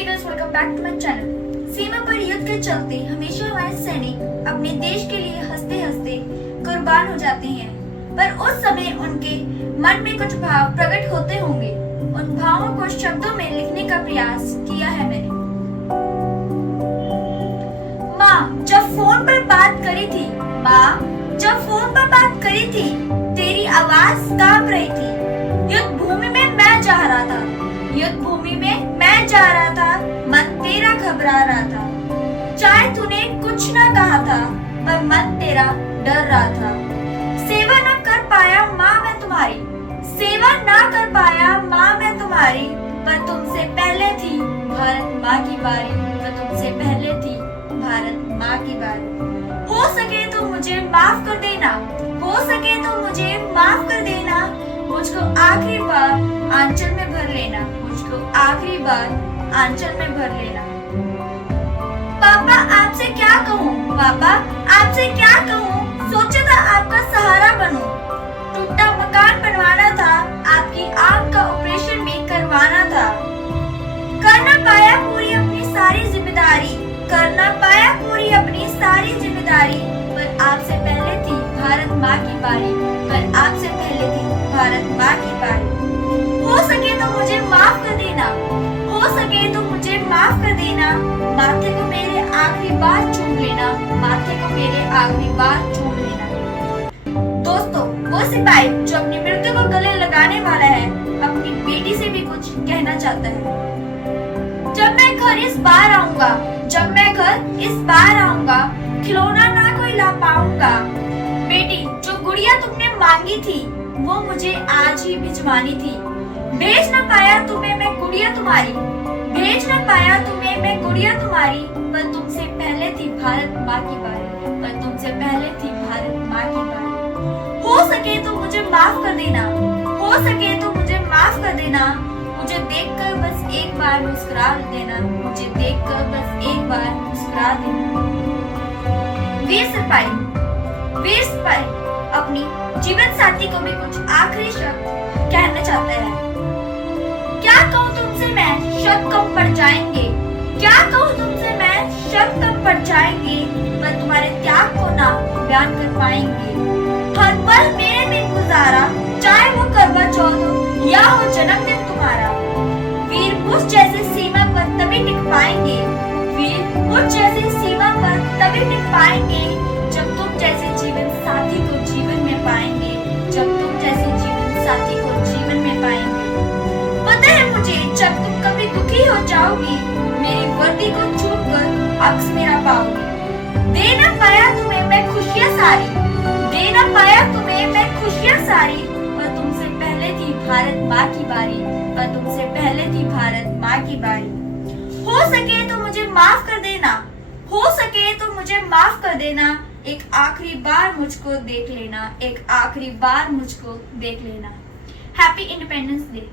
Hey guys, welcome back to my channel. सीमा पर युद्ध के चलते हमेशा हमारे सैनिक अपने देश के लिए हंसते हंसते कुर्बान हो जाते हैं, पर उस समय उनके मन में कुछ भाव प्रकट होते होंगे। उन भावों को शब्दों में लिखने का प्रयास किया है मैंने। माँ जब फोन पर बात करी थी, माँ जब फोन पर बात करी थी, तेरी आवाज कांप रही थी। युद्ध भूमि में मैं जा रहा था, युद्ध भूमि में मैं जा रहा था, मन तेरा घबरा रहा था। चाहे तूने कुछ ना कहा था, पर मन तेरा डर रहा था। सेवा ना कर पाया माँ मैं तुम्हारी, सेवा ना कर पाया माँ मैं तुम्हारी, पर तुमसे पहले थी भारत माँ की बारी, पर तुमसे पहले थी भारत माँ की बारी। हो सके तो मुझे माफ कर देना, हो सके तो मुझे माफ कर देना, मुझको आखिरी बार आंचल में भर लेना, मुझको आखिरी बार आंचल में भर लेना। पापा आपसे क्या कहूँ, पापा आपसे क्या कहूँ, सोचा था आपका सहारा बनूं। टूटा मकान बनवाना था, आपकी आंख का ऑपरेशन भी करवाना था। कर ना पाया पूरी अपनी सारी जिम्मेदारी, कर ना पाया पूरी अपनी सारी जिम्मेदारी, पर आपसे पहले थी भारत माँ की बारी, पर आपसे पहले थी भारत माँ की बारी। हो सके तो मुझे माफ कर देना, हो सके तो मुझे माफ कर देना, माथे को मेरे आखिरी बार चूम लेना, माथे को मेरे आखिरी बार चूम लेना। दोस्तों, वो सिपाही जो अपनी मृत्यु को गले लगाने वाला है, अपनी बेटी से भी कुछ कहना चाहता है। जब मैं घर इस बार आऊंगा, जब मैं घर इस बार आऊंगा, खिलौना ना कोई ला पाऊंगा। बेटी जो गुड़िया तुमने मांगी थी, वो मुझे आज ही भिजवानी थी। भेज ना पाया तुम्हें मैं गुड़िया तुम्हारी, भेज ना पाया तुम्हें मैं गुड़िया तुम्हारी, पर तुमसे पहले थी भारत माँ की बारी, पर तुमसे पहले थी भारत माँ की बारी। हो सके तो मुझे माफ कर देना, हो सके तो मुझे माफ कर देना, मुझे देखकर बस एक बार मुस्कुरा देना, मुझे देखकर बस एक बार मुस्कुरा देना। वीर सिपाही अपनी जीवन साथी को भी कुछ आखिरी शब्द कहना चाहता है। क्या कहूँ तुमसे मैं, शब्द कम पड़ जाएंगे, क्या कहूँ तुमसे मैं, शब्द कम पड़ जाएंगे, पर तुम्हारे त्याग को ना बयान कर पाएंगे। हर पल मेरे बिन गुजारा, चाहे वो करवा चौथ हो या हो जन्मदिन तुम्हारा। वीर मुझ जैसे सीमा पर तभी टिक पाएंगे, वीर मुझ जैसे सीमा पर तभी टिक पाएंगे, जब तुम जैसे जीवन साथी को जीवन में पाएंगे, जब तुम जैसे जीवन साथी को जीवन में पाएंगे। पता है मुझे जब तुम कभी दुखी हो जाओगी, मेरी वर्दी को छूट कर अक्स मेरा पाओगी। दे ना पाया तुम्हें मैं खुशियाँ सारी, दे ना पाया तुम्हें मैं खुशियाँ सारी, पर तुमसे पहले थी भारत माँ की बारी, पर तुमसे पहले थी भारत माँ की बारी। हो सके तो मुझे माफ कर देना, हो सके तो मुझे माफ कर देना, एक आखिरी बार मुझको देख लेना, एक आखिरी बार मुझको देख लेना। Happy independence day.